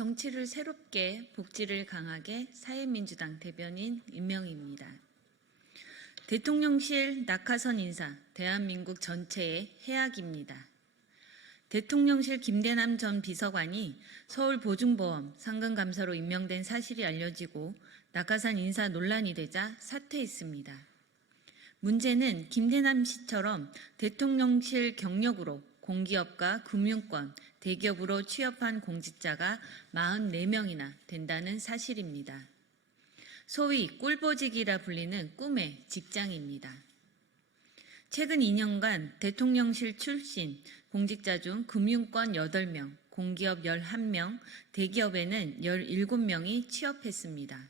정치를 새롭게 복지를 강하게 사회민주당 대변인 임명입니다. 대통령실 낙하선 인사 대한민국 전체의 해악입니다. 대통령실 김대남 전 비서관이 서울 보증보험 상근 감사로 임명된 사실이 알려지고 낙하산 인사 논란이 되자 사퇴했습니다. 문제는 김대남 씨처럼 대통령실 경력으로 공기업과 금융권, 대기업으로 취업한 공직자가 44명이나 된다는 사실입니다. 소위 꿀보직이라 불리는 꿈의 직장입니다. 최근 2년간 대통령실 출신 공직자 중 금융권 8명, 공기업 11명, 대기업에는 17명이 취업했습니다.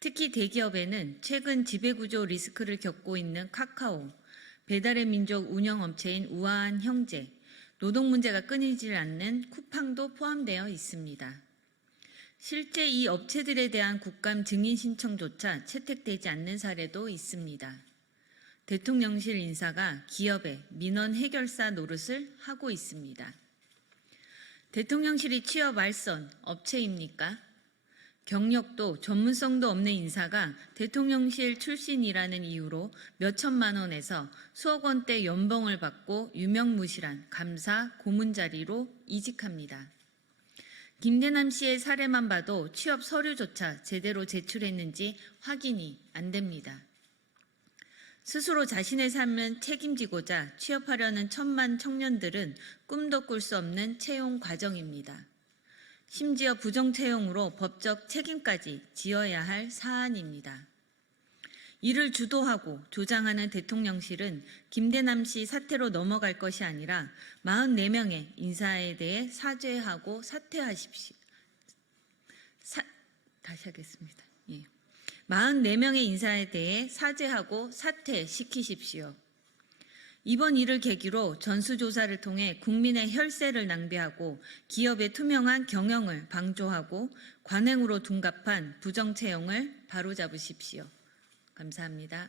특히 대기업에는 최근 지배구조 리스크를 겪고 있는 카카오, 배달의 민족 운영 업체인 우아한 형제, 노동 문제가 끊이질 않는 쿠팡도 포함되어 있습니다. 실제 이 업체들에 대한 국감 증인 신청조차 채택되지 않는 사례도 있습니다. 대통령실 인사가 기업의 민원 해결사 노릇을 하고 있습니다. 대통령실이 취업 알선 업체입니까? 경력도 전문성도 없는 인사가 대통령실 출신이라는 이유로 몇 천만 원에서 수억 원대 연봉을 받고 유명무실한 감사 고문 자리로 이직합니다. 김대남 씨의 사례만 봐도 취업 서류조차 제대로 제출했는지 확인이 안 됩니다. 스스로 자신의 삶을 책임지고자 취업하려는 천만 청년들은 꿈도 꿀 수 없는 채용 과정입니다. 심지어 부정 채용으로 법적 책임까지 지어야 할 사안입니다. 이를 주도하고 조장하는 대통령실은 김대남 씨 사태로 넘어갈 것이 아니라 44명의 인사에 대해 사죄하고 사퇴하십시오. 사, 다시 하겠습니다. 예. 44명의 인사에 대해 사죄하고 사퇴시키십시오. 이번 일을 계기로 전수조사를 통해 국민의 혈세를 낭비하고 기업의 투명한 경영을 방조하고 관행으로 둔갑한 부정채용을 바로잡으십시오. 감사합니다.